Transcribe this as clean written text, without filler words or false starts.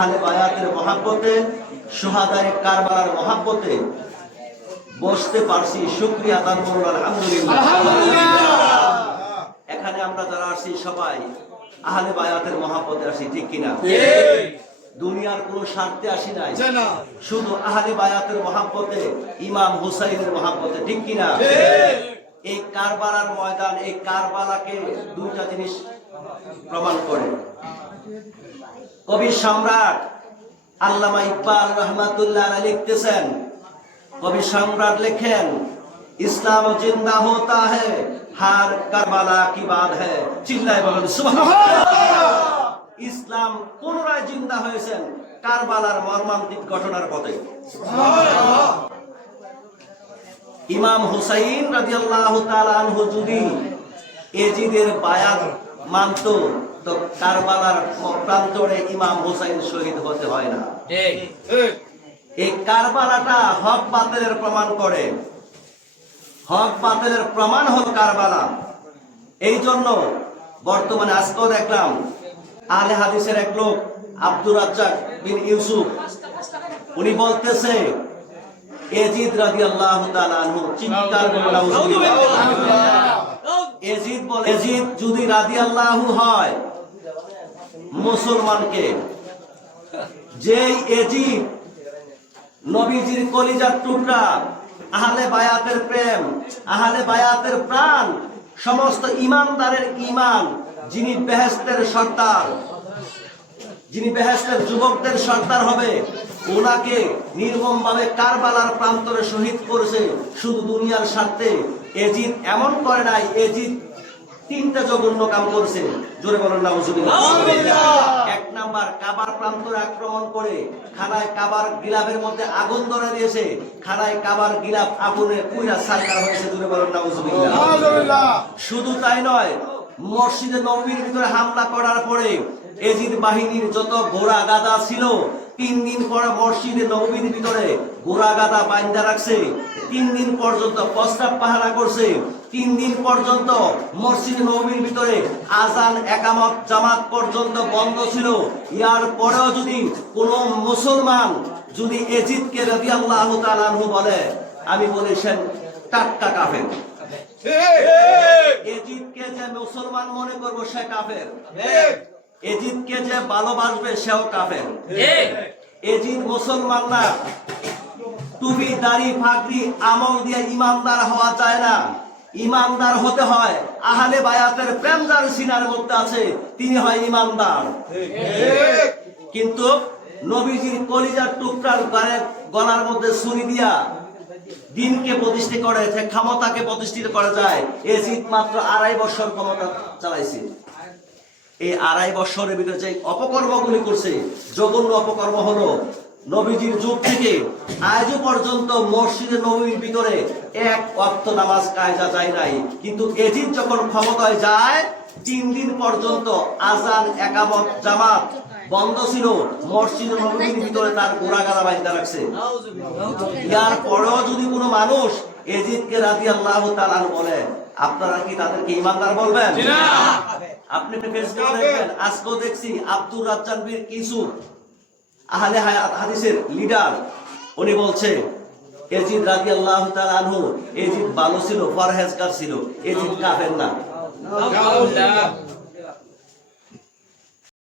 আহলে বায়াতের মহাব্বতে, শুহাদায়ে কারবালার মহাব্বতে বসতে পারছি, শুকরিয়া আদান করুন আলহামদুলিল্লাহ। এখানে আমরা যারা আসছি সবাই আহলে বায়াতের মহাব্বতে আসি, ঠিক কিনা? দুনিয়ার কোন স্বার্থে আসি নাই, শুধু আহলে বায়াতের মহাব্বতে, ইমাম হুসাইনের মহাব্বতে, ঠিক কিনা? এই কারবালার ময়দান, এই কারবালাকে দুইটা জিনিস প্রমাণ করে। কবি সম্রাট আল্লামা ইকবাল রহমাতুল্লাহ আলাইহি লিখতেছেন, কবি সম্রাট লেখেন, ইসলাম জিন্দা হোতা হ্যায় হার কারবালা কি বাত হ্যায়, চিল্লায় বলেন সুবহানাল্লাহ। ইসলাম পুনরায় জিন্দা হয়েছেন কারবালার মর্মান্তিক ঘটনার পথে। সুবহানাল্লাহ। ইমাম হুসাইন রাদিয়াল্লাহু তাআলা আনহু যদি এজিদের বায়াত মানত, তো কারবালার প্রান্তরে ইমাম হুসাইন শহীদ হতে হয় না। এই কারবালাটা হক বাতিলের প্রমাণ করে, হক বাতিলের প্রমাণ হল কারবালা। এই জন্য বর্তমানে আজকেও দেখলাম আহলে হাদিসের এক লোক আব্দুর রাজ্জাক বিন ইউসুফ, উনি বলতেছে এজিদ রাদিয়াল্লাহু তাআলা আনহু, চিৎকার করে নাউজুবিল্লাহ। এজিদ বলে, এজিদ যদি রাদিয়াল্লাহু হয় মুসলমানকে, যেই এজিদ নবীজির কলিজার টুকরা, আহলে বায়াতের প্রেম, আহলে বায়াতের প্রাণ, সমস্ত ঈমানদারের ঈমান, যিনি বেহেশতের সর্দার, যিনি বেহেশতের যুবকদের সর্দার হবে, ওনাকে নির্মমভাবে কারবালার প্রান্তরে শহীদ করেছে শুধু দুনিয়ার স্বার্থে। এজিদ এমন করে নাই, এজিদ তিনটা জঘন্য কাম করছে, জোরে বলেন নাউজুবিল্লাহ। এক নাম্বার, কাবার প্রান্তরে আক্রমণ করে খানায় কাবার গিলাফের মধ্যে আগুন ধরে দিয়েছে, খানায় কাবার গিলাফ আগুনে পুরা ছারখার হয়েছে, জোরে বলেন নাউজুবিল্লাহ। শুধু তাই নয়, মসজিদে নববীর ভিতরে হামলা করার পরে এজিদ বাহিনীর যত ঘোড়া গাদা ছিল, 3 দিন পরে মসজিদে নববীর ভিতরে ঘোড়া গাদা বাঁধা রাখছে, 3 দিন পর্যন্ত প্রস্তাব পাহারা করছে, 3 দিন পর্যন্ত মসজিদে নববীর ভিতরে আজান একামত জামাত পর্যন্ত বন্ধ ছিল। ইয়ার পরেও যদি কোন মুসলমান যদি এজিদকে রাদিয়াল্লাহু তাআলা আনহু বলে, আমি বলি সে টাটকা কাফের। এজিদকে যে মুসলমান মনে করবো সে কাফের, এজিদকে যে ভালোবাসবে সেও কাফের। এজিদ মুসলমান না। টুপি দাড়ি ফাকরি আমল দিয়ে ইমানদার হওয়া যায় না। ইমানদার হতে হয় আহলে বায়াতের প্রেম যার সিনার মধ্যে আছে, তিনি হয় ইমানদার। কিন্তু নবীজির কলিজার টুকরার গলার মধ্যে ছুরি দিয়া দিনকে প্রতিষ্ঠিত করে, ক্ষমতাকে প্রতিষ্ঠিত করা যায়। এজিদ মাত্র 2.5 বছর ক্ষমতা চালাইছে। এই 2.5 বছরের ভিতরে যে অপকর্মগুলি করছে, জঘন্য অপকর্ম হলো, নবীজির যুগ থেকে আজও পর্যন্ত মসজিদে নববীর ভিতরে এক ওয়াক্ত নামাজ কায়দা যায় নাই। কিন্তু এজিদ যখন ক্ষমতায় যায়, 3 দিন পর্যন্ত আজান একামত জামাত বন্ধ ছিল, মসজিদে নববীর ভিতরে তার ঘোড়া গাদা বাঁধা রাখছে। ইয়ার পরেও যদি কোনো মানুষ এজিদকে রাদিয়াল্লাহু তাআলা বলে, আপনারা কি তাদেরকে ইমানদার বলবেন? আপনি ফেসবুকে দেখবেন, আজকেও দেখছি আব্দুর রাজ্জাক বিন ইউসুফ, আহলে হাদিসের লিডার, উনি বলছে এজিদ রাদিয়াল্লাহু তাআলা আনহু, এজিদ ভালো ছিল, পরহেজগার ছিল, এজিদ কাফের না।